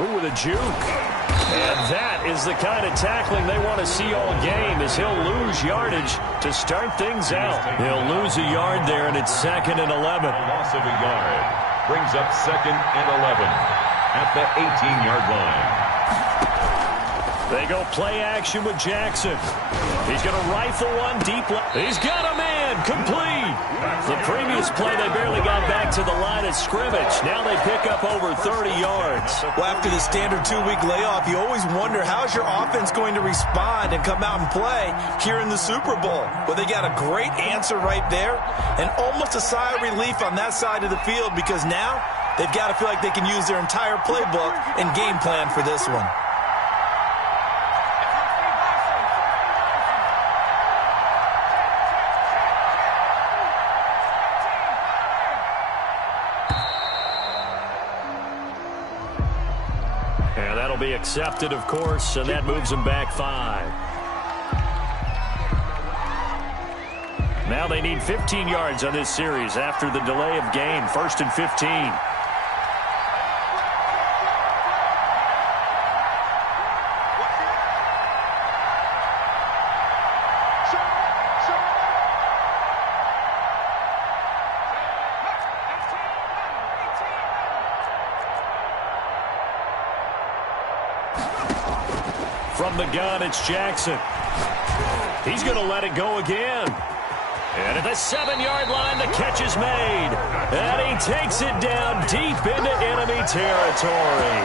Ooh, with a juke. And that is the kind of tackling they want to see all game, as he'll lose yardage to start things out. He'll lose a yard there, and it's 2nd and 11. Loss of a yard brings up 2nd and 11 at the 18-yard line. They go play action with Jackson. He's going to rifle one deep left. He's got a man complete. The previous play, they barely got back to the line of scrimmage. Now they pick up over 30 yards. Well, after the standard 2-week layoff, you always wonder how's your offense going to respond and come out and play here in the Super Bowl. Well, they got a great answer right there and almost a sigh of relief on that side of the field, because now they've got to feel like they can use their entire playbook and game plan for this one. Be accepted, of course, and that moves them back 5. Now they need 15 yards on this series after the delay of game. 1st and 15. From the gun, it's Jackson. He's going to let it go again. And at the 7-yard line, the catch is made. And he takes it down deep into enemy territory.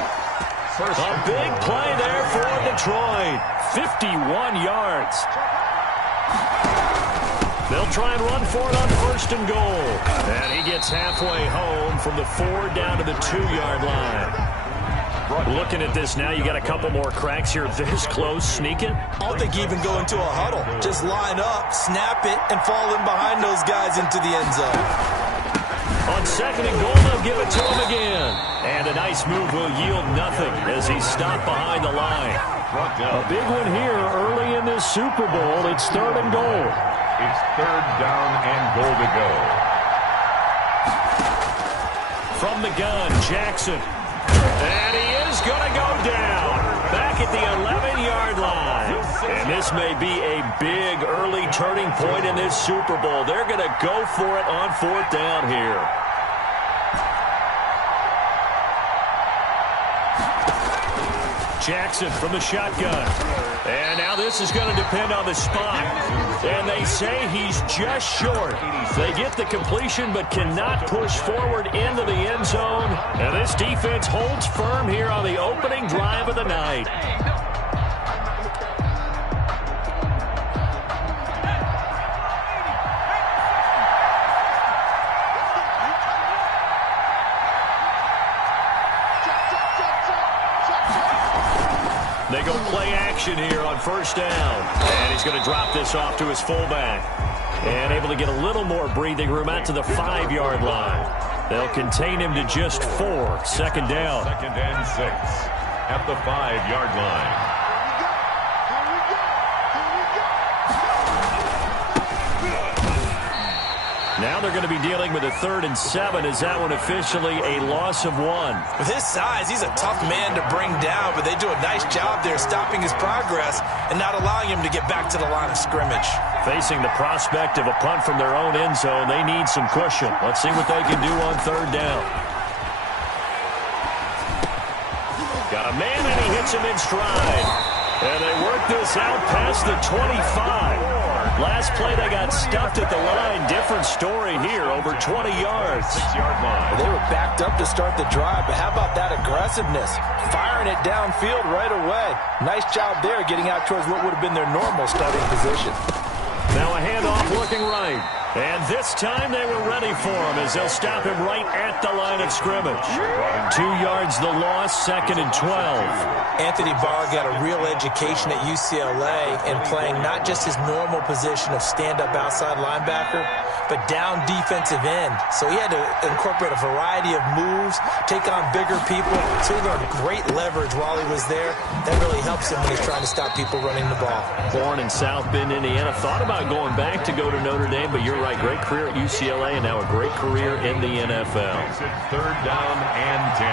A big play there for Detroit. 51 yards. They'll try and run for it on 1st and goal. And he gets halfway home from the 4 down to the 2-yard line. Looking at this now, you got a couple more cracks here this close. Sneak it. I don't think you even go into a huddle. Just line up, snap it, and fall in behind those guys into the end zone. On 2nd and goal, they'll give it to him again. And a nice move will yield nothing as he's stopped behind the line. A big one here early in this Super Bowl. It's 3rd and goal. It's 3rd down and goal to go. From the gun, Jackson. And he is going to go down back at the 11-yard line. And this may be a big early turning point in this Super Bowl. They're going to go for it on 4th down here. Jackson from the shotgun. And now this is going to depend on the spot. And they say he's just short. They get the completion but cannot push forward into the end zone. And this defense holds firm here on the opening drive of the night. They go play action here on 1st down. And he's going to drop this off to his fullback. And able to get a little more breathing room out to the 5-yard line. They'll contain him to just 4. 2nd down. 2nd and 6 at the 5-yard line. Now they're going to be dealing with a 3rd and 7. Is that one officially a loss of 1? With his size, he's a tough man to bring down, but they do a nice job there stopping his progress and not allowing him to get back to the line of scrimmage. Facing the prospect of a punt from their own end zone, they need some cushion. Let's see what they can do on 3rd down. Got a man, and he hits him in stride. And they work this out past the 25. Last play, they got stuffed at the line. Different story here, over 20 yards. 6-yard line. They were backed up to start the drive, but how about that aggressiveness? Firing it downfield right away. Nice job there getting out towards what would have been their normal starting position. Now a handoff looking right. And this time they were ready for him as they'll stop him right at the line of scrimmage. 2 yards the loss, 2nd and 12. Anthony Barr got a real education at UCLA in playing not just his normal position of stand-up outside linebacker, but down defensive end. So he had to incorporate a variety of moves, take on bigger people. So he learned great leverage while he was there. That really helps him when he's trying to stop people running the ball. Born in South Bend, Indiana, thought about going back to go to Notre Dame, but you're right, great career at UCLA and now a great career in the NFL. It's 3rd down and 10.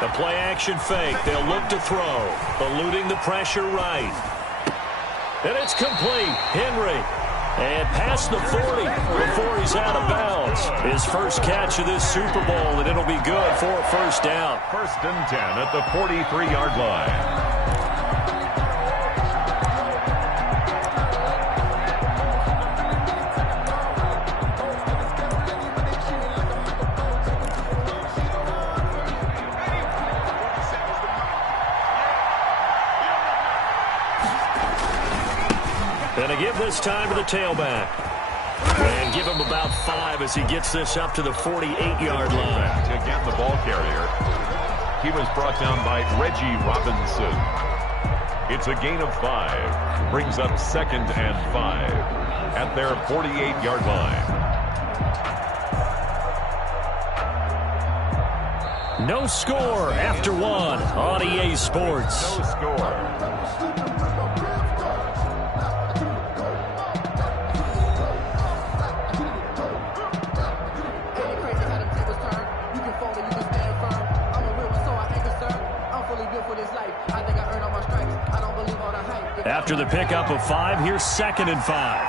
The play-action fake. They'll look to throw, eluding the pressure right. And it's complete. Henry. And past the 40 before he's out of bounds. His first catch of this Super Bowl, and it'll be good for a first down. 1st and 10 at the 43-yard line. And to give this time to the tailback. And give him about 5 as he gets this up to the 48-yard line. To get the ball carrier, he was brought down by Reggie Robinson. It's a gain of 5. Brings up 2nd and 5 at their 48-yard line. No score after 1 on EA Sports. No score. After the pickup of 5, here's 2nd and 5.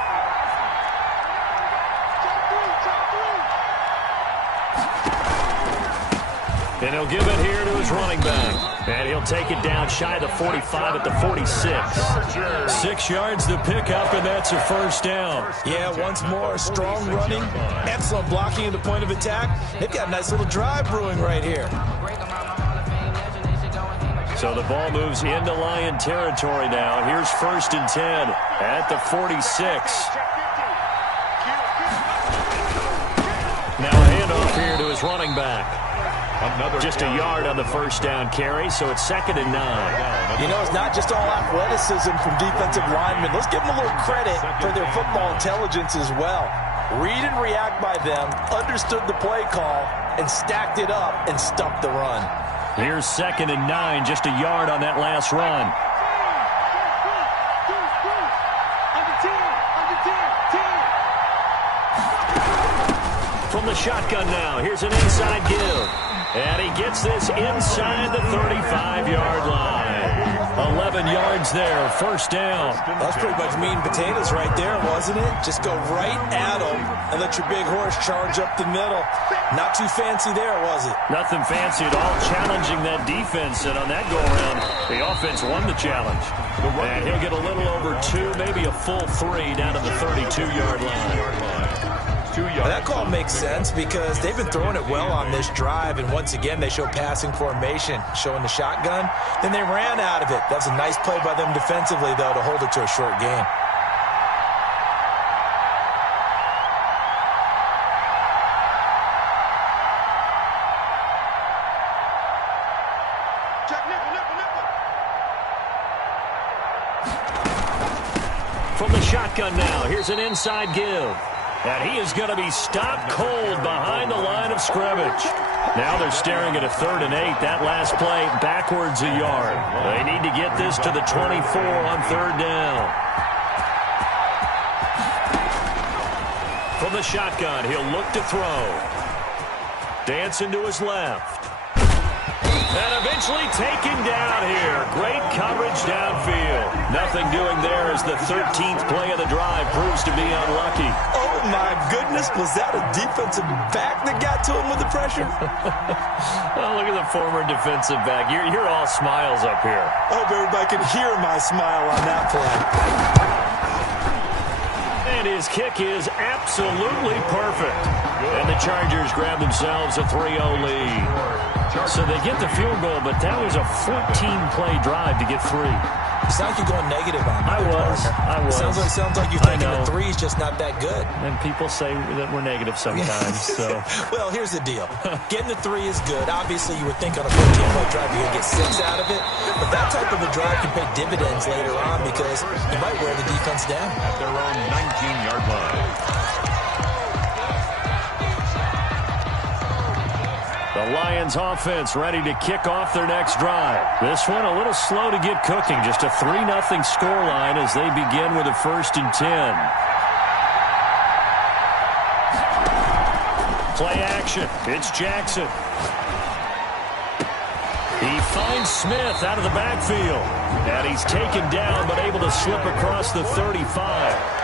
And he'll give it here to his running back. And he'll take it down shy of the 45 at the 46. 6 yards the pickup, and that's a first down. Yeah, once more, strong running, excellent blocking at the point of attack. They've got a nice little drive brewing right here. So the ball moves into Lion territory now. Here's 1st and 10 at the 46. Now a handoff here to his running back. Just a yard on the first down carry, so it's 2nd and 9. You know, it's not just all athleticism from defensive linemen. Let's give them a little credit for their football intelligence as well. Read and react by them, understood the play call, and stacked it up and stuffed the run. Here's 2nd and 9, just a yard on that last run. From the shotgun now, here's an inside give. And he gets this inside the 35-yard line. 11 yards there, first down. That's pretty much meat and potatoes right there, wasn't it? Just go right at them and let your big horse charge up the middle. Not too fancy there, was it? Nothing fancy at all, challenging that defense. And on that go-around, the offense won the challenge. And he'll get a little over 2, maybe a full 3 down to the 32-yard line. That call makes sense because they've been throwing it well on this drive, and once again they show passing formation, showing the shotgun. Then they ran out of it. That's a nice play by them defensively, though, to hold it to a short gain. From the shotgun now, here's an inside give. And he is going to be stopped cold behind the line of scrimmage. Now they're staring at a 3rd and 8. That last play backwards a yard. They need to get this to the 24 on 3rd down. From the shotgun, he'll look to throw. Dancing to his left. And eventually taken down here. Great coverage downfield. Nothing doing there as the 13th play of the drive proves to be unlucky. Oh, my goodness. Was that a defensive back that got to him with the pressure? Oh, look at the former defensive back. You're all smiles up here. I hope everybody can hear my smile on that play. And his kick is absolutely perfect. And the Chargers grab themselves a 3-0 lead. So they get the field goal, but that was a 14-play drive to get 3. It's like you're going negative on me. I was. Sounds like you're thinking the 3 is just not that good. And people say that we're negative sometimes. So. Well, here's the deal. Getting the 3 is good. Obviously, you would think on a 14-play drive you're going to get 6 out of it. But that type of a drive can pay dividends later on because you might wear the defense down. At their own 19-yard line. The Lions offense ready to kick off their next drive. This one a little slow to get cooking. Just a 3-0 scoreline as they begin with a 1st and 10. Play action. It's Jackson. He finds Smith out of the backfield. And he's taken down but able to slip across the 35.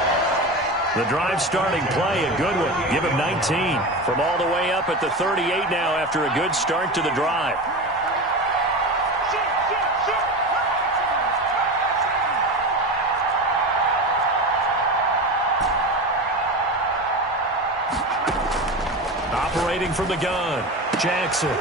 The drive starting play, a good one. Give him 19. From all the way up at the 38 now after a good start to the drive. Operating from the gun, Jackson.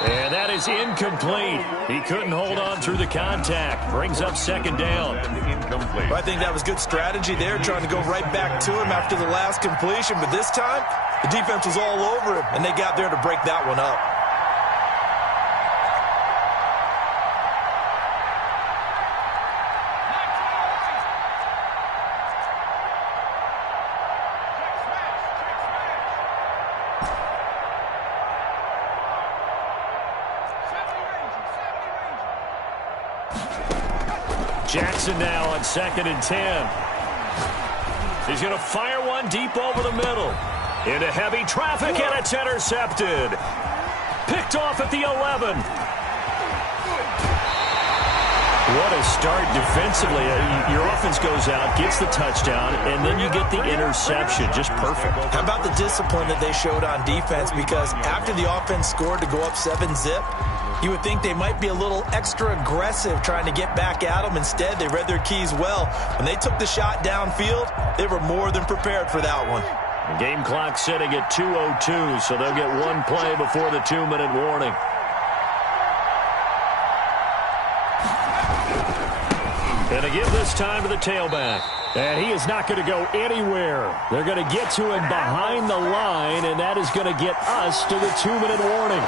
And that is incomplete. He couldn't hold on through the contact. Brings up 2nd down. Incomplete. I think that was good strategy there, trying to go right back to him after the last completion. But this time, the defense was all over him, and they got there to break that one up. Jackson now on 2nd and 10. He's going to fire one deep over the middle. Into heavy traffic, and it's intercepted. Picked off at the 11. What a start defensively. Your offense goes out, gets the touchdown, and then you get the interception. Just perfect. How about the discipline that they showed on defense? Because after the offense scored to go up 7-zip, you would think they might be a little extra aggressive trying to get back at them. Instead, they read their keys well. When they took the shot downfield, they were more than prepared for that one. The game clock sitting at 2:02, so they'll get one play before the 2-minute warning. And they give this time to the tailback. And he is not going to go anywhere. They're going to get to him behind the line, and that is going to get us to the 2-minute warning.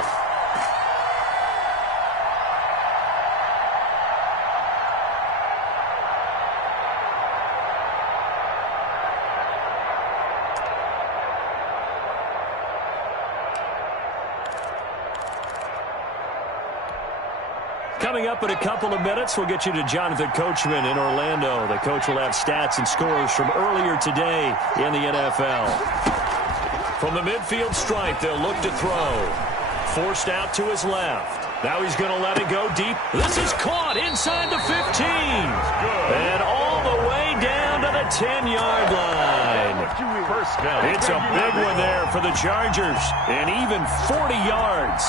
Coming up in a couple of minutes, we'll get you to Jonathan Coachman in Orlando. The coach will have stats and scores from earlier today in the NFL. From the midfield stripe, they'll look to throw. Forced out to his left. Now he's going to let it go deep. This is caught inside the 15. And all the way down to the 10-yard line. It's a big one there for the Chargers. And even 40 yards.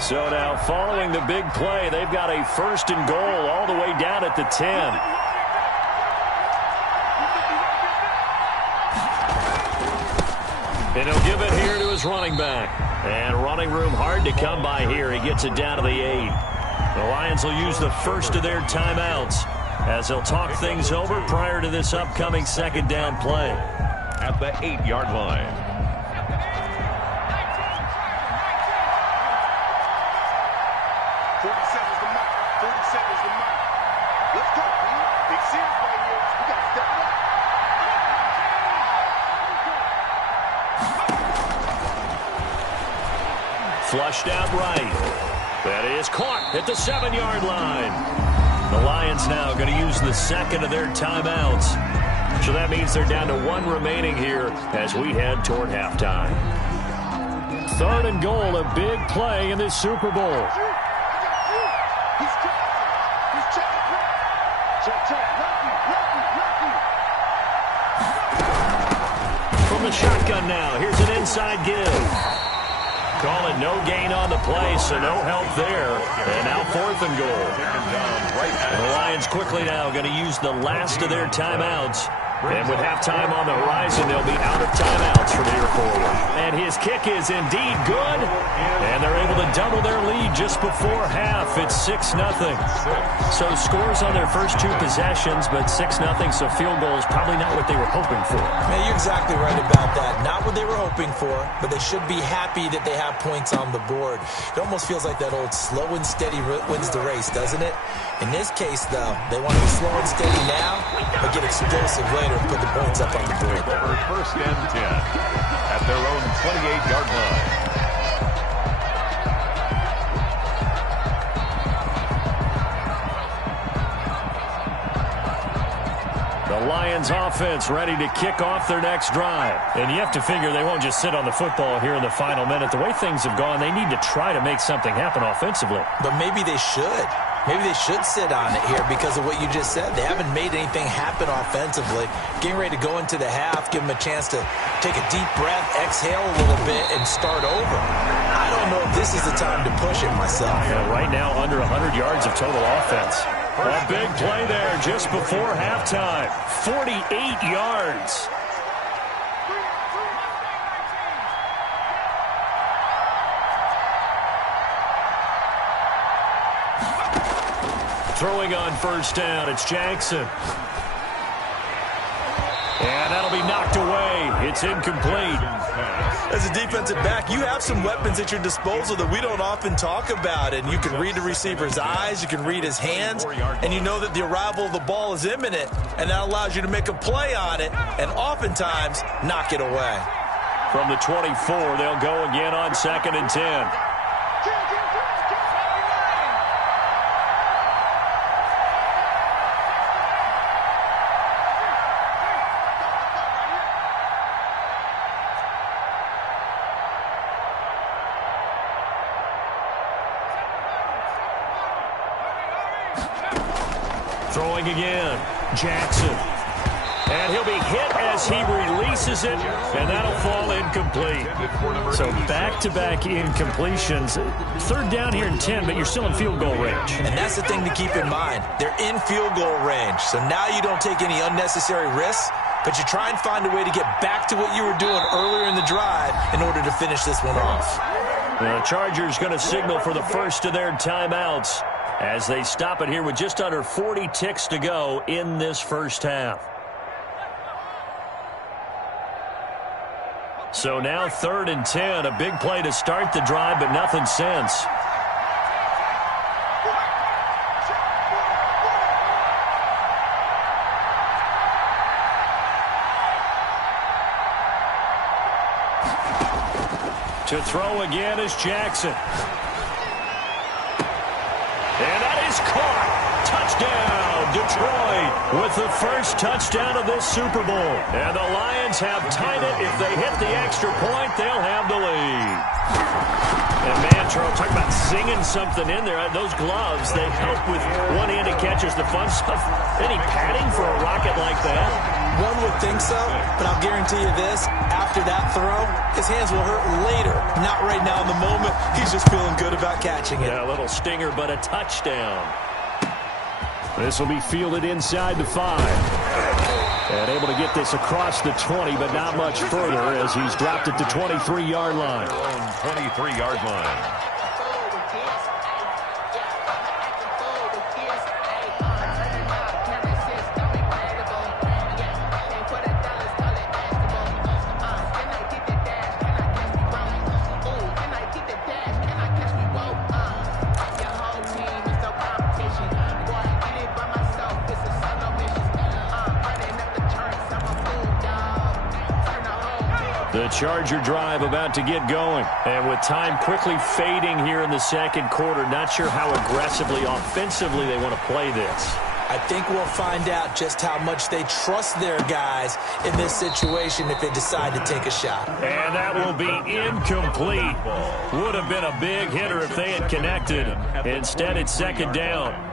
So now following the big play, they've got a 1st and goal all the way down at the 10. And he'll give it here to his running back. And running room hard to come by here. He gets it down to the 8. The Lions will use the first of their timeouts as they'll talk things over prior to this upcoming 2nd down play. At the 8-yard line. 40 seconds to mark. 40 seconds to mark. Let's go, man. Big series right here. We got to step up. Flushed out right. That is caught at the 7-yard line. The Lions now going to use the 2nd of their timeouts. So that means they're down to 1 remaining here as we head toward halftime. 3rd and goal, a big play in this Super Bowl. From the shotgun now, here's an inside give. Call it no gain on the play, so no help there. And now 4th and goal. And the Lions quickly now going to use the last of their timeouts. And with halftime on the horizon, they'll be out of timeouts from here forward. And his kick is indeed good. And they're able to double their lead just before half. It's 6-0. So scores on their first 2 possessions, but 6-0, so field goal is probably not what they were hoping for. Man, you're exactly right about that. Not what they were hoping for, but they should be happy that they have points on the board. It almost feels like that old slow and steady wins the race, doesn't it? In this case, though, they want to be slow and steady now, but get explosive later and put the points up on the board. First and 10 at their own 28-yard line. The Lions offense ready to kick off their next drive. And you have to figure they won't just sit on the football here in the final minute. The way things have gone, they need to try to make something happen offensively. But maybe they should. Maybe they should sit on it here because of what you just said. They haven't made anything happen offensively. Getting ready to go into the half, give them a chance to take a deep breath, exhale a little bit, and start over. I don't know if this is the time to push it myself. Yeah, right now, under 100 yards of total offense. A big play there just before halftime. 48 yards. Throwing on first down, it's Jackson. And that'll be knocked away. It's incomplete. As a defensive back, you have some weapons at your disposal that we don't often talk about. And you can read the receiver's eyes, you can read his hands, and you know that the arrival of the ball is imminent, and that allows you to make a play on it and oftentimes knock it away. From the 24, they'll go again on 2nd and 10. Throwing again, Jackson. And he'll be hit as he releases it, and that'll fall incomplete. So back-to-back incompletions. 3rd down here and 10, but you're still in field goal range. And that's the thing to keep in mind. They're in field goal range. So now you don't take any unnecessary risks, but you try and find a way to get back to what you were doing earlier in the drive in order to finish this one off. The Chargers going to signal for the first of their timeouts as they stop it here with just under 40 ticks to go in this first half. So now 3rd and 10, a big play to start the drive, but nothing since. To throw again is Jackson. And that is caught. Touchdown, Detroit, with the first touchdown of this Super Bowl. And the Lions have tied it. If they hit the extra point, they'll have the lead. And man, Charles, talk about singing something in there. Those gloves, they help with one-handed catches, the fun stuff. Any padding for a rocket like that? One would think so, but I'll guarantee you this. After that throw, his hands will hurt later. Not right now in the moment. He's just feeling good about catching it. Yeah, a little stinger, but a touchdown. This will be fielded inside the 5. And able to get this across the 20, but not much further as he's dropped it to 23-yard line. 23-yard line. The Charger drive about to get going. And with time quickly fading here in the second quarter, not sure how aggressively, offensively they want to play this. I think we'll find out just how much they trust their guys in this situation if they decide to take a shot. And that will be incomplete. Would have been a big hitter if they had connected. Instead, it's 2nd down.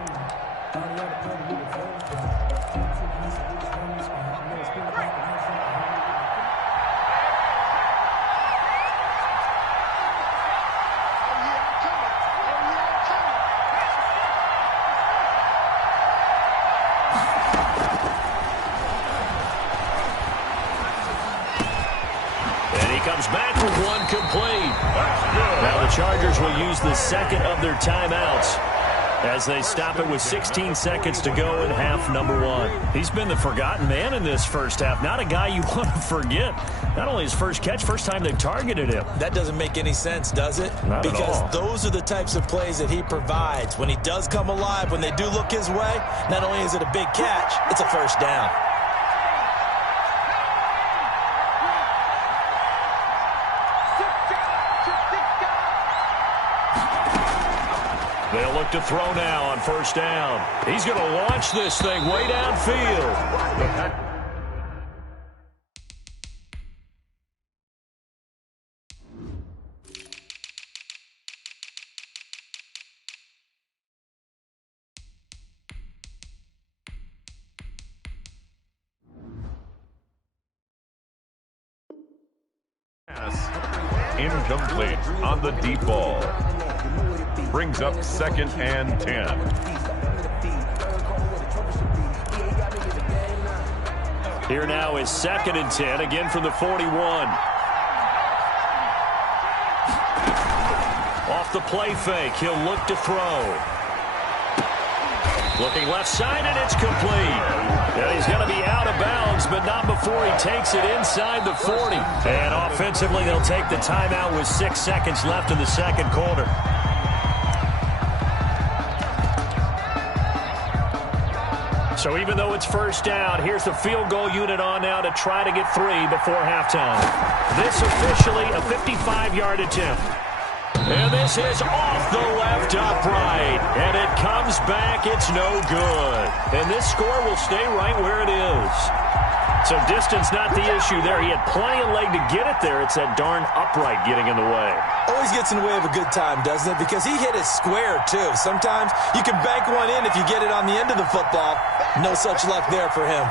Chargers will use the second of their timeouts as they stop it with 16 seconds to go in half number one. He's been the forgotten man in this first half. Not a guy you want to forget. Not only his first catch, first time they've targeted him. That doesn't make any sense, does it? Not at all. Because those are the types of plays that he provides. When he does come alive, when they do look his way, not only is it a big catch, it's a first down. They'll look to throw now on first down. He's going to launch this thing way downfield. Incomplete on the deep ball. Brings up 2nd and 10. Here now is 2nd and 10, again from the 41. Off the play fake, he'll look to throw. Looking left side, and it's complete. And he's going to be out of bounds, but not before he takes it inside the 40. And offensively, they'll take the timeout with 6 seconds left in the second quarter. So even though it's first down, here's the field goal unit on now to try to get 3 before halftime. This officially a 55-yard attempt. And this is off the left upright. And it comes back. It's no good. And this score will stay right where it is. So distance not the issue there. He had plenty of leg to get it there. It's that darn upright getting in the way. Always gets in the way of a good time, doesn't it? Because he hit it square, too. Sometimes you can bank one in if you get it on the end of the football. No such luck there for him.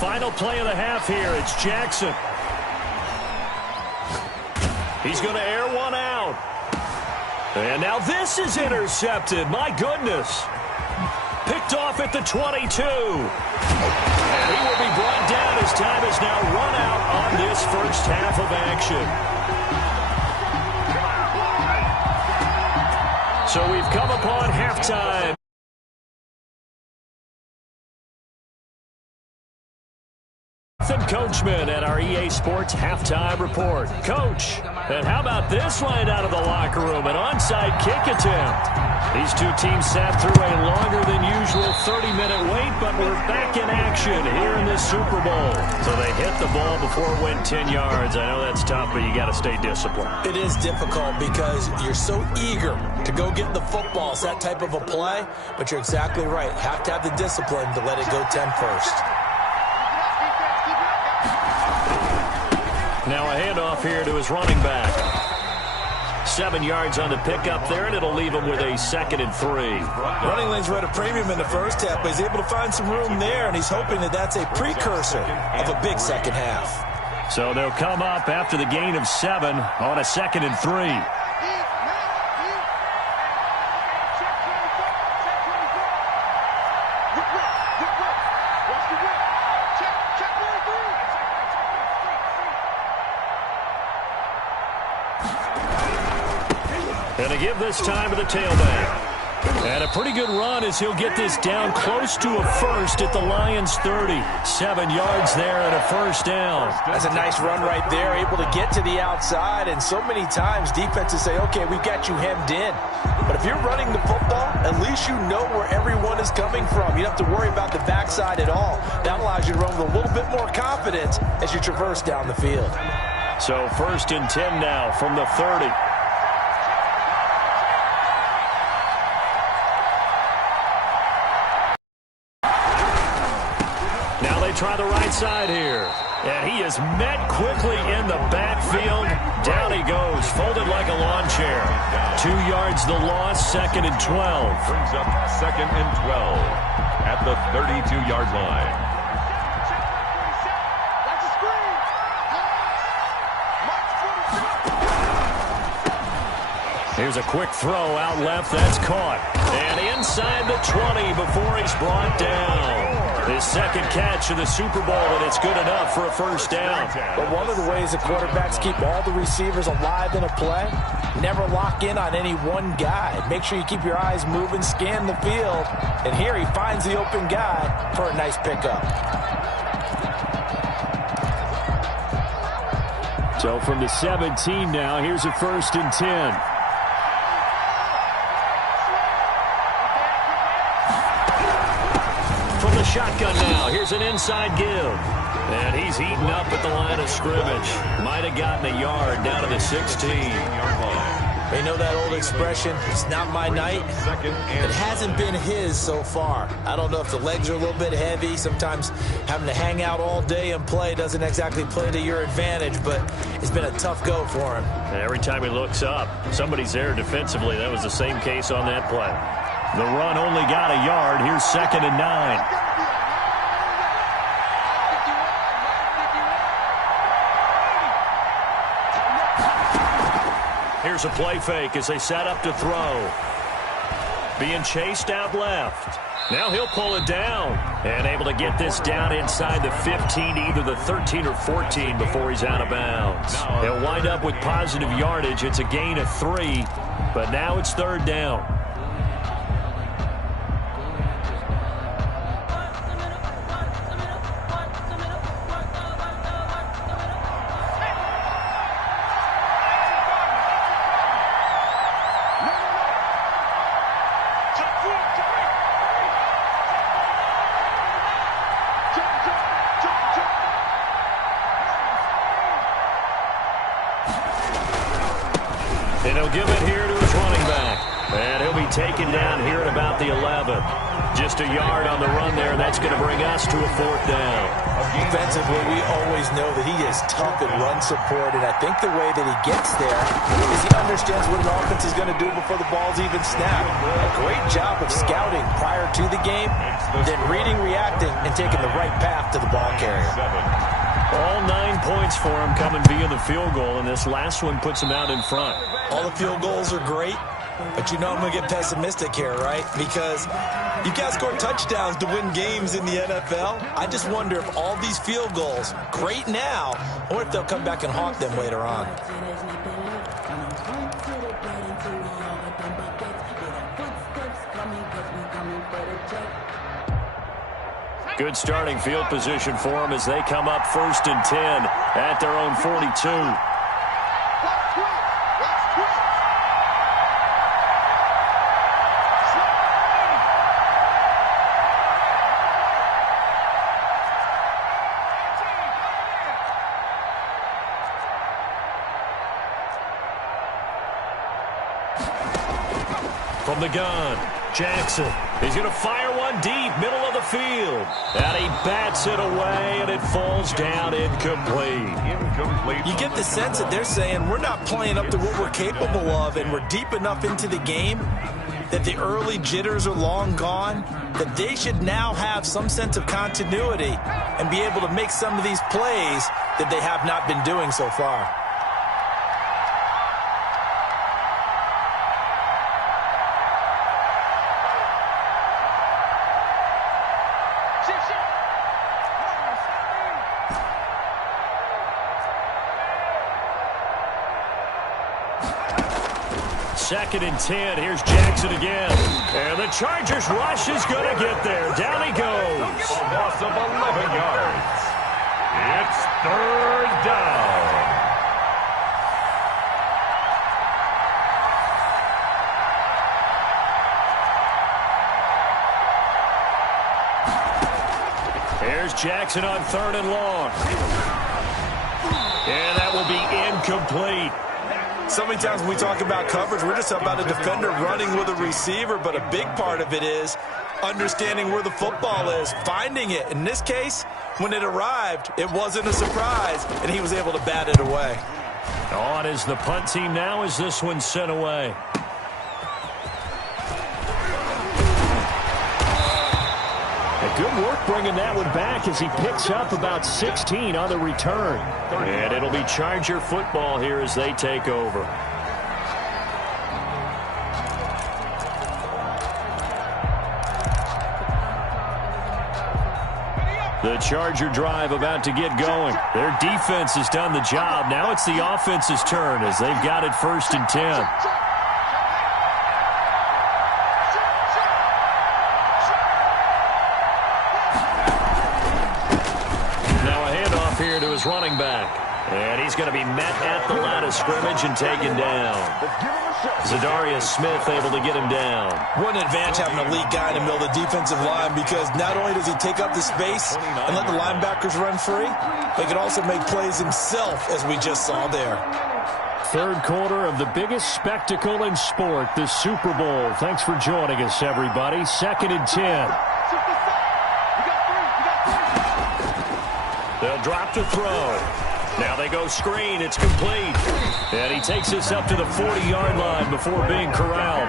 Final play of the half here. It's Jackson. He's going to air one out. And now this is intercepted. My goodness. Picked off at the 22. And he will be brought down as time is now run out on this first half of action. So we've come upon halftime. Coachman at our EA Sports Halftime Report. Coach, and how about this line out of the locker room? An onside kick attempt. These two teams sat through a longer than usual 30-minute wait, but we're back in action here in this Super Bowl. So they hit the ball before it went 10 yards. I know that's tough, but you got to stay disciplined. It is difficult because you're so eager to go get the football. It's that type of a play, but you're exactly right. Have to have the discipline to let it go 10 first. Now a handoff here to his running back. 7 yards on the pickup there, and it'll leave him with a 2nd and 3. Running lanes were at a premium in the first half, but he's able to find some room there, and he's hoping that that's a precursor of a big second half. So they'll come up after the gain of 7 on a 2nd and 3. And to give this time to the tailback. And a pretty good run as he'll get this down close to a first at the Lions 30. 7 yards there and a first down. That's a nice run right there, able to get to the outside. And so many times defenses say, okay, we've got you hemmed in. But if you're running the football, at least you know where everyone is coming from. You don't have to worry about the backside at all. That allows you to run with a little bit more confidence as you traverse down the field. So 1st and 10 now from the 30. Try the right side here. And he is met quickly in the backfield. Down he goes, folded like a lawn chair. 2 yards the loss, 2nd and 12. Brings up 2nd and 12 at the 32-yard line. Here's a quick throw out left. That's caught. And inside the 20 before he's brought down. His second catch of the Super Bowl, and it's good enough for a first down. But one of the ways the quarterbacks keep all the receivers alive in a play, never lock in on any one guy. Make sure you keep your eyes moving, scan the field. And here he finds the open guy for a nice pickup. So from the 17 now, here's a 1st and 10. From the shotgun now, here's an inside give. And he's eaten up at the line of scrimmage. Might have gotten a yard down to the 16-yard line. You know that old expression, it's not my night? It hasn't been his so far. I don't know if the legs are a little bit heavy. Sometimes having to hang out all day and play doesn't exactly play to your advantage, but it's been a tough go for him. And every time he looks up, somebody's there defensively. That was the same case on that play. The run only got a yard. Here's 2nd and 9. Here's a play fake as they set up to throw. Being chased out left. Now he'll pull it down. And able to get this down inside the 15, either the 13 or 14 before he's out of bounds. He'll wind up with positive yardage. It's a gain of 3, but now it's 3rd down. And he'll give it here to his running back. And he'll be taken down here at about the 11. Just a yard on the run there. That's going to bring us to a 4th down. Defensively, we always know that he is tough in run support, and I think the way that he gets there is he understands what an offense is going to do before the ball's even snapped. A great job of scouting prior to the game, then reading, reacting, and taking the right path to the ball carrier. All 9 points for him coming via the field goal, and this last one puts him out in front. All the field goals are great, but you know I'm going to get pessimistic here, right? Because you've got to score touchdowns to win games in the NFL. I just wonder if all these field goals, great now, or if they'll come back and haunt them later on. Good starting field position for them as they come up 1st and 10 at their own 42. From the gun, Jackson. He's going to fire one deep, middle of the field. And he bats it away, and it falls down incomplete. You get the sense that they're saying we're not playing up to what we're capable of, and we're deep enough into the game that the early jitters are long gone, that they should now have some sense of continuity and be able to make some of these plays that they have not been doing so far. Second and 10. Here's Jackson again. And the Chargers rush is going to get there. Down he goes. A loss of 11 yards. It's 3rd down. Here's Jackson on 3rd and long. And that will be incomplete. So many times when we talk about coverage, we're just about a defender running with a receiver, but a big part of it is understanding where the football is, finding it. In this case, when it arrived, it wasn't a surprise, and he was able to bat it away. On is the punt team now as this one's sent away. Good work bringing that one back as he picks up about 16 on the return. And it'll be Charger football here as they take over. The Charger drive about to get going. Their defense has done the job. Now it's the offense's turn as they've got it 1st and 10. Now a handoff here to his running back. And he's going to be met at the line of scrimmage and taken down. Zadarius Smith able to get him down. What an advantage having an elite guy in the middle of the defensive line, because not only does he take up the space and let the linebackers run free, but he can also make plays himself, as we just saw there. Third quarter of the biggest spectacle in sport, the Super Bowl. Thanks for joining us, everybody. 2nd and 10. They'll drop to throw. Now they go screen. It's complete. And he takes this up to the 40-yard line before being corralled.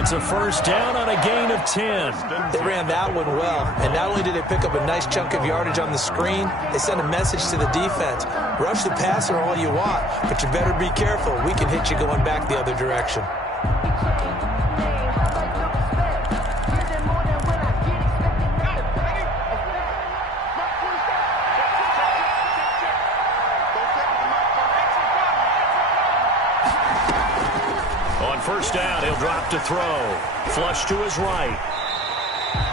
It's a 1st down on a gain of 10. They ran that one well. And not only did they pick up a nice chunk of yardage on the screen, they sent a message to the defense. Rush the passer all you want, but you better be careful. We can hit you going back the other direction. First down, he'll drop to throw. Flush to his right.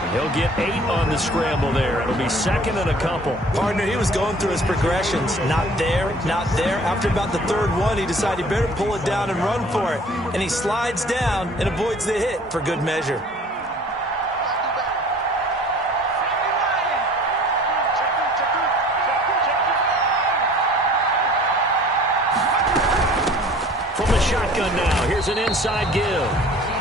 And he'll get 8 on the scramble there. It'll be 2nd and a couple. Partner, he was going through his progressions. Not there, not there. After about the 3rd one, he decided he better pull it down and run for it. And he slides down and avoids the hit for good measure. Shotgun now. Here's an inside give.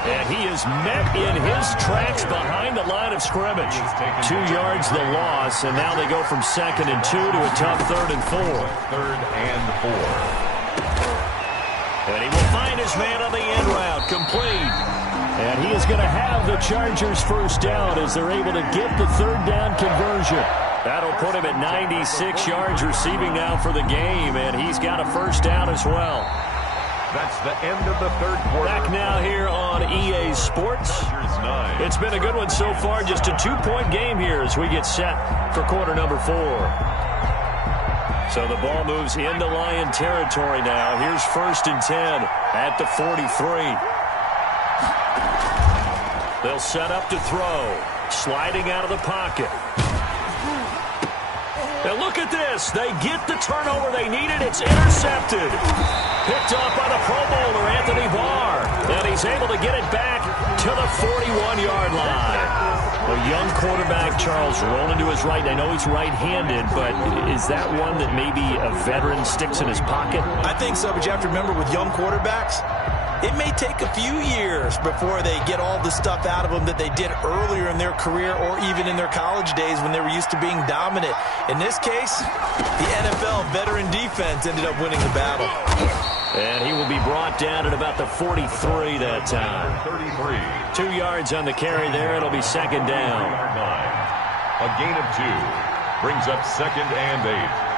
And he is met in his tracks behind the line of scrimmage. 2 yards the loss, and now they go from 2nd and 2 to a tough 3rd and 4. 3rd and 4. And he will find his man on the end route. Complete. And he is going to have the Chargers 1st down as they're able to get the 3rd down conversion. That'll put him at 96 yards receiving now for the game, and he's got a 1st down as well. That's the end of the 3rd quarter. Back now here on EA Sports. It's been a good one so far. Just a 2-point game here as we get set for quarter number 4. So the ball moves into Lion territory now. Here's 1st and 10 at the 43. They'll set up to throw. Sliding out of the pocket. And look at this. They get the turnover they needed. It's intercepted. Picked off by the Pro Bowler, Anthony Barr. And he's able to get it back to the 41-yard line. A young quarterback, Charles, rolling to his right. I know he's right-handed, but is that one that maybe a veteran sticks in his pocket? I think so, but you have to remember with young quarterbacks, it may take a few years before they get all the stuff out of them that they did earlier in their career or even in their college days when they were used to being dominant. In this case, the NFL veteran defense ended up winning the battle. And he will be brought down at about the 43 that time. 33. 2 yards on the carry there. It'll be 2nd down. A gain of 2 brings up 2nd and 8.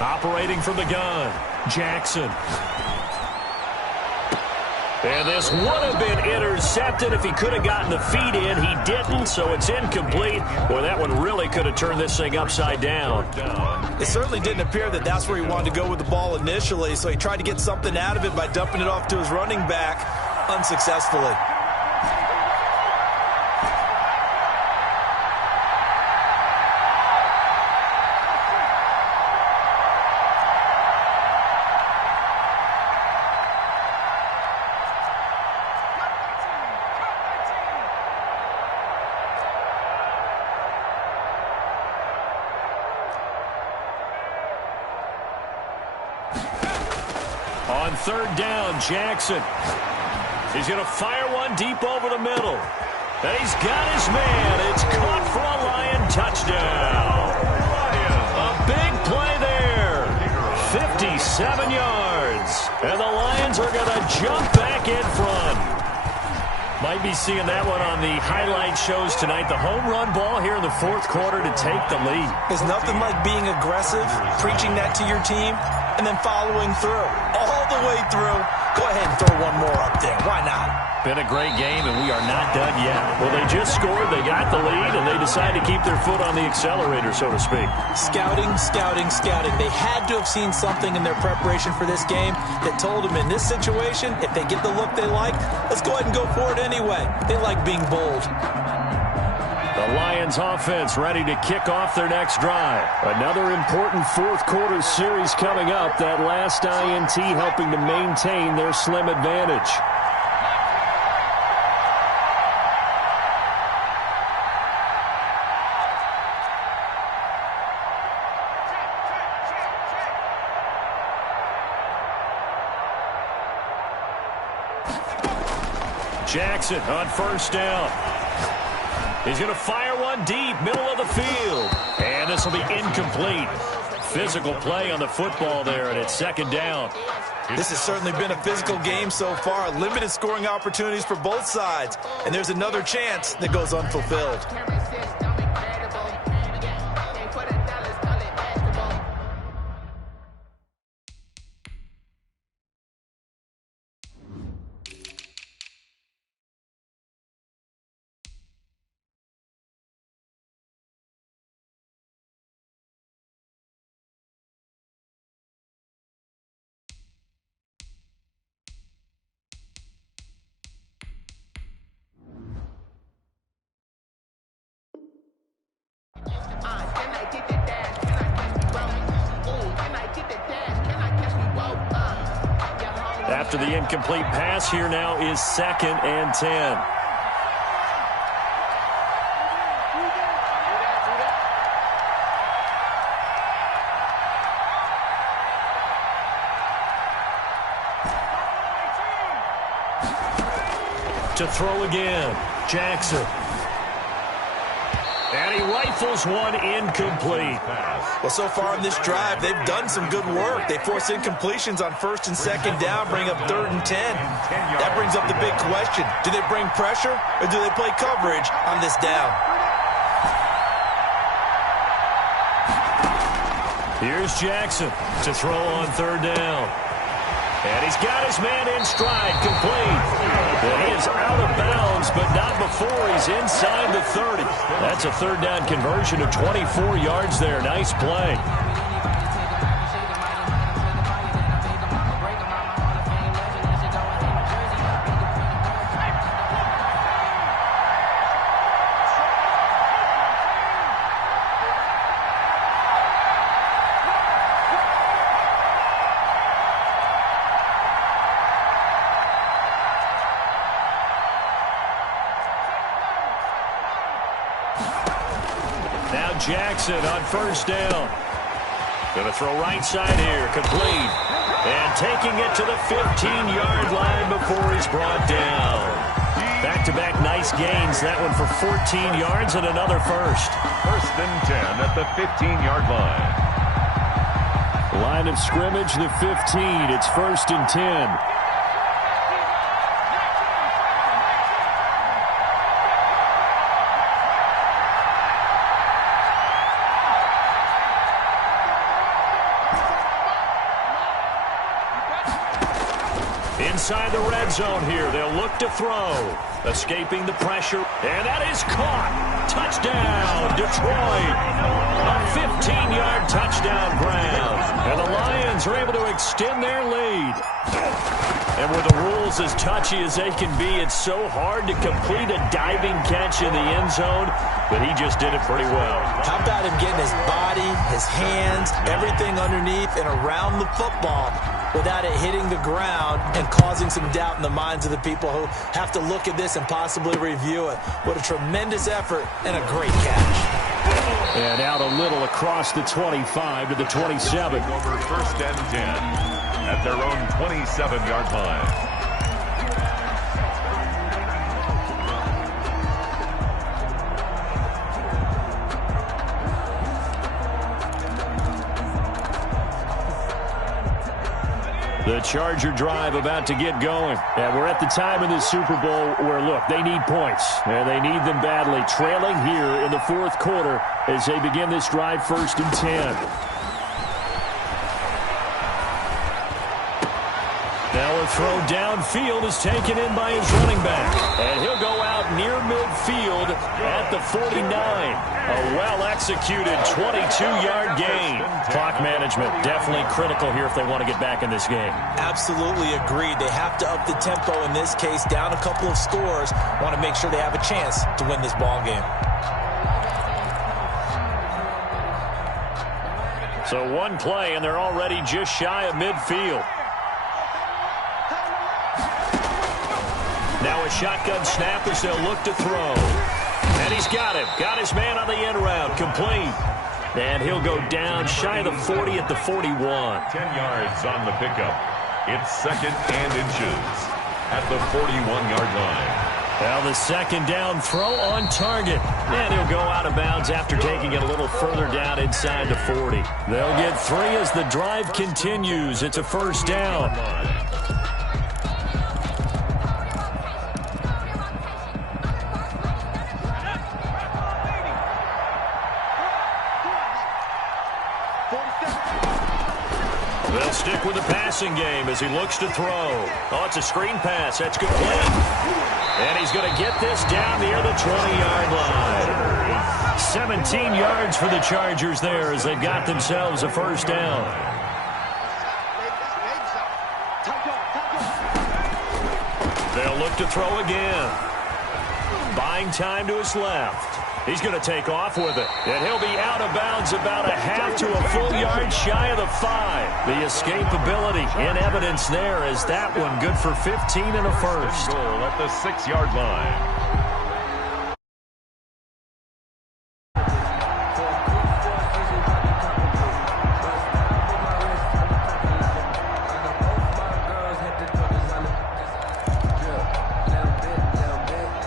Operating from the gun, Jackson. And this would have been intercepted if he could have gotten the feet in. He didn't, so it's incomplete. Boy, that one really could have turned this thing upside down. It certainly didn't appear that that's where he wanted to go with the ball initially, so he tried to get something out of it by dumping it off to his running back unsuccessfully. On 3rd down, Jackson. He's going to fire one deep over the middle. And he's got his man. It's caught for a Lion touchdown. A big play there. 57 yards. And the Lions are going to jump back in front. Might be seeing that one on the highlight shows tonight. The home run ball here in the fourth quarter to take the lead. There's nothing like being aggressive, preaching that to your team, and then following through. All the way through. Go ahead and throw one more up there. Why not? Been a great game, and we are not done yet. Well, they just scored, they got the lead, and they decide to keep their foot on the accelerator, so to speak. Scouting, scouting, scouting. They had to have seen something in their preparation for this game that told them in this situation, if they get the look they like, let's go ahead and go for it anyway. They like being bold. The Lions offense ready to kick off their next drive. Another important fourth quarter series coming up. That last INT helping to maintain their slim advantage. Jackson on first down. He's going to fire one deep, middle of the field. And this will be incomplete. Physical play on the football there, and it's second down. This has certainly been a physical game so far. Limited scoring opportunities for both sides. And there's another chance that goes unfulfilled. After the incomplete pass, here now is 2nd and 10. To throw again, Jackson. And he rifles one incomplete. Well, so far in this drive, they've done some good work. They force incompletions on 1st and 2nd down, bring up 3rd and 10. That brings up the big question. Do they bring pressure or do they play coverage on this down? Here's Jackson to throw on 3rd down. And he's got his man in stride, complete. And he is out of bounds, but not before he's inside the 30. That's a 3rd down conversion of 24 yards there. Nice play. Now Jackson on 1st down. Going to throw right side here, complete. And taking it to the 15-yard line before he's brought down. Back-to-back nice gains. That one for 14 yards and another first. 1st and 10 at the 15-yard line. Line of scrimmage, the 15. It's 1st and 10. Inside the red zone here. They'll look to throw. Escaping the pressure. And that is caught. Touchdown, Detroit. A 15-yard touchdown grab. And the Lions are able to extend their lead. And with the rules as touchy as they can be, it's so hard to complete a diving catch in the end zone, but he just did it pretty well. How about him getting his body, his hands, everything underneath and around the football without it hitting the ground and causing some doubt in the minds of the people who have to look at this and possibly review it. What a tremendous effort and a great catch. And out a little across the 25 to the 27. Over 1st and 10 at their own 27-yard line. The Charger drive about to get going. And we're at the time in the Super Bowl where, look, they need points. And they need them badly. Trailing here in the fourth quarter as they begin this drive 1st and 10. Now a throw downfield is taken in by his running back. And he'll go out near midfield at the 49. A well-executed 22-yard gain. Clock management definitely critical here if they want to get back in this game. Absolutely agreed. They have to up the tempo in this case, down a couple of scores. Want to make sure they have a chance to win this ball game. So one play, and they're already just shy of midfield. Now a shotgun snap as they'll look to throw. And he's got him. Got his man on the end route. Complete. And he'll go down shy of the 40 at the 41. 10 yards on the pickup. It's 2nd and inches at the 41-yard line. Well, the 2nd down throw on target. And he'll go out of bounds after taking it a little further down inside the 40. They'll get 3 as the drive continues. It's a 1st down. They'll stick with the passing game as he looks to throw. Oh, it's a screen pass. That's complete. And he's going to get this down near the 20-yard line. 17 yards for the Chargers there as they've got themselves a 1st down. They'll look to throw again. Buying time to his left. He's going to take off with it. And he'll be out of bounds about a half to a full yard shy of the 5. The escapability in evidence there as that one good for 15 and a 1st. Goal at the 6-yard line.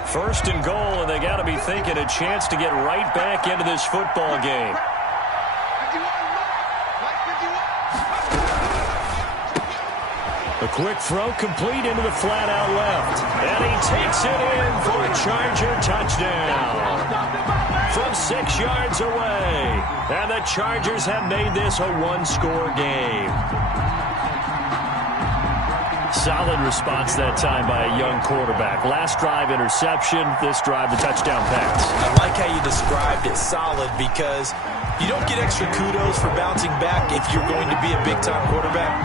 First and goal, and they got to be thinking a chance to get right back into this football game. A quick throw complete into the flat out left. And he takes it in for a Charger touchdown. From 6 yards away. And the Chargers have made this a one-score game. Solid response that time by a young quarterback. Last drive, interception. This drive, the touchdown pass. I like how you described it, solid, because you don't get extra kudos for bouncing back if you're going to be a big-time quarterback.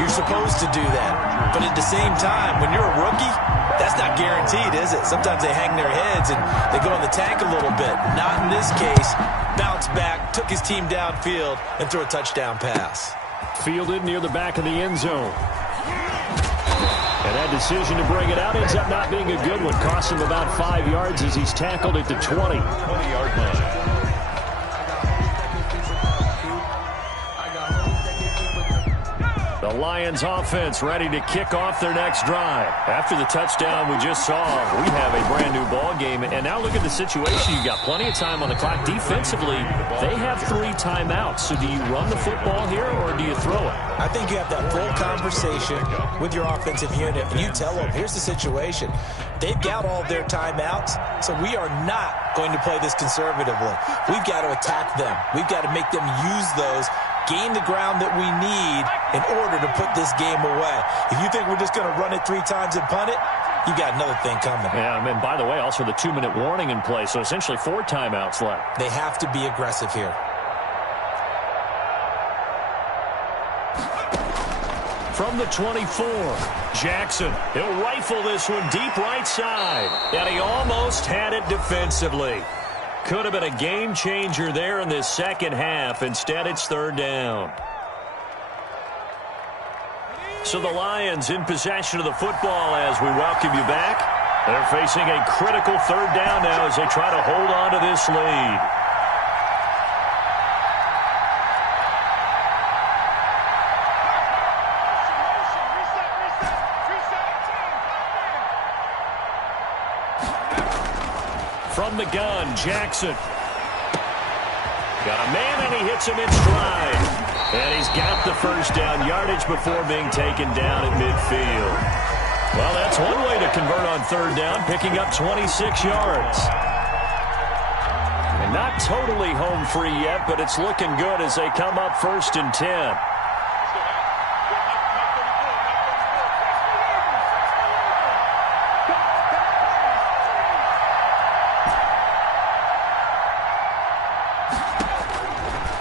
You're supposed to do that. But at the same time, when you're a rookie, that's not guaranteed, is it? Sometimes they hang their heads and they go in the tank a little bit. Not in this case. Bounce back, took his team downfield, and threw a touchdown pass. Fielded near the back of the end zone. And that decision to bring it out ends up not being a good one. Cost him about 5 yards as he's tackled at the 20. 20-yard line. The Lions offense ready to kick off their next drive. After the touchdown we just saw, we have a brand new ball game. And now look at the situation. You've got plenty of time on the clock. Defensively, they have 3 timeouts. So do you run the football here or do you throw it? I think you have that full conversation with your offensive unit, and you tell them, here's the situation. They've got all their timeouts, so we are not going to play this conservatively. We've got to attack them. We've got to make them use those, gain the ground that we need in order to put this game away. If you think we're just going to run it 3 times and punt it, you got another thing coming. Yeah, and by the way, also the 2-minute warning in play, so essentially 4 timeouts left. They have to be aggressive here. From the 24, Jackson. He'll rifle this one deep right side. And he almost had it defensively. Could have been a game changer there in this second half. Instead, it's 3rd down. So the Lions in possession of the football as we welcome you back. They're facing a critical 3rd down now as they try to hold on to this lead. From the gun, Jackson. Got a man, and he hits him in stride. And he's got the first down yardage before being taken down at midfield. Well, that's one way to convert on third down, picking up 26 yards. And not totally home free yet, but it's looking good as they come up 1st and 10.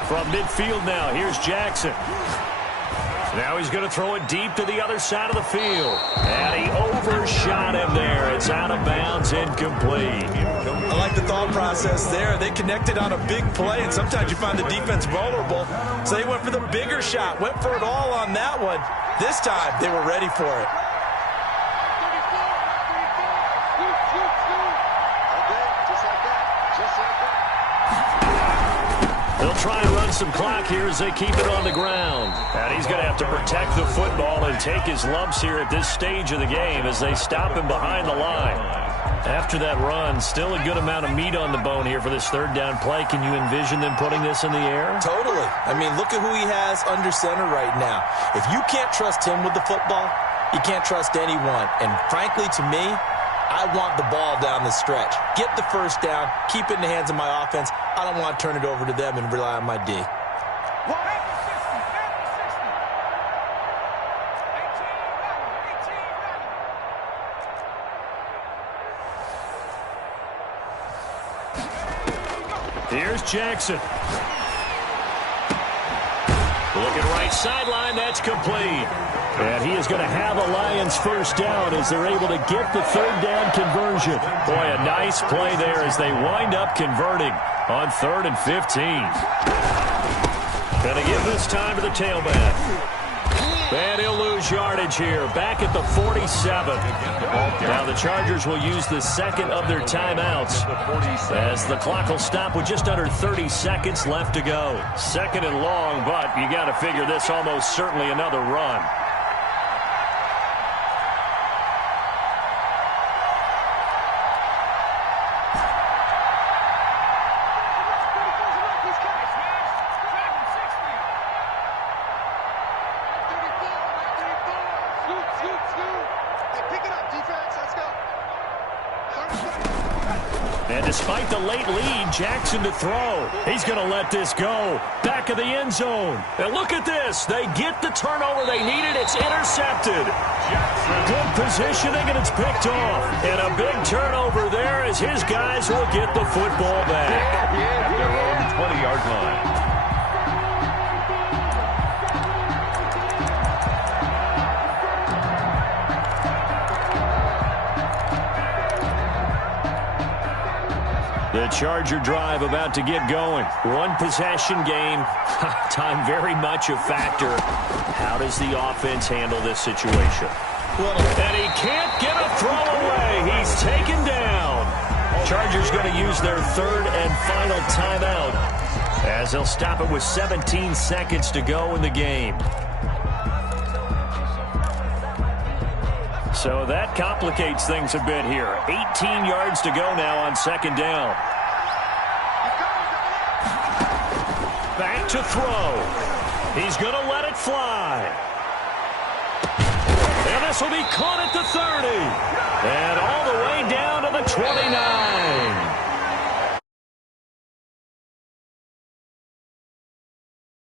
From midfield now, here's Jackson. Now he's going to throw it deep to the other side of the field. And he overshot him there. It's out of bounds, incomplete. I like the thought process there. They connected on a big play, and sometimes you find the defense vulnerable. So they went for the bigger shot, went for it all on that one. This time, they were ready for it. They'll try and run some clock here as they keep it on the ground. And he's going to have to protect the football and take his lumps here at this stage of the game as they stop him behind the line. After that run, still a good amount of meat on the bone here for this third down play. Can you envision them putting this in the air? Totally. I mean, look at who he has under center right now. If you can't trust him with the football, you can't trust anyone. And frankly, to me, I want the ball down the stretch. Get the first down, keep it in the hands of my offense. I don't want to turn it over to them and rely on my D. Here's Jackson. Looking right sideline, that's complete. And he is going to have a Lions first down as they're able to get the third down conversion. Boy, a nice play there as they wind up converting on 3rd and 15. Going to give this time to the tailback. And he'll lose yardage here, back at the 47. Now the Chargers will use the second of their timeouts as the clock will stop with just under 30 seconds left to go. 2nd and long, but you got to figure this almost certainly another run. And despite the late lead, Jackson to throw. He's going to let this go. Back of the end zone. And look at this. They get the turnover they needed. It's intercepted. Good positioning, and it's picked off. And a big turnover there as his guys will get the football back. At their own 20-yard line. The Charger drive about to get going. One possession game. Time very much a factor. How does the offense handle this situation? And he can't get a throw away. He's taken down. Chargers going to use their third and final timeout as they'll stop it with 17 seconds to go in the game. So that complicates things a bit here. 18 yards to go now on 2nd down. Back to throw. He's going to let it fly. And this will be caught at the 30. And all the way down to the 29.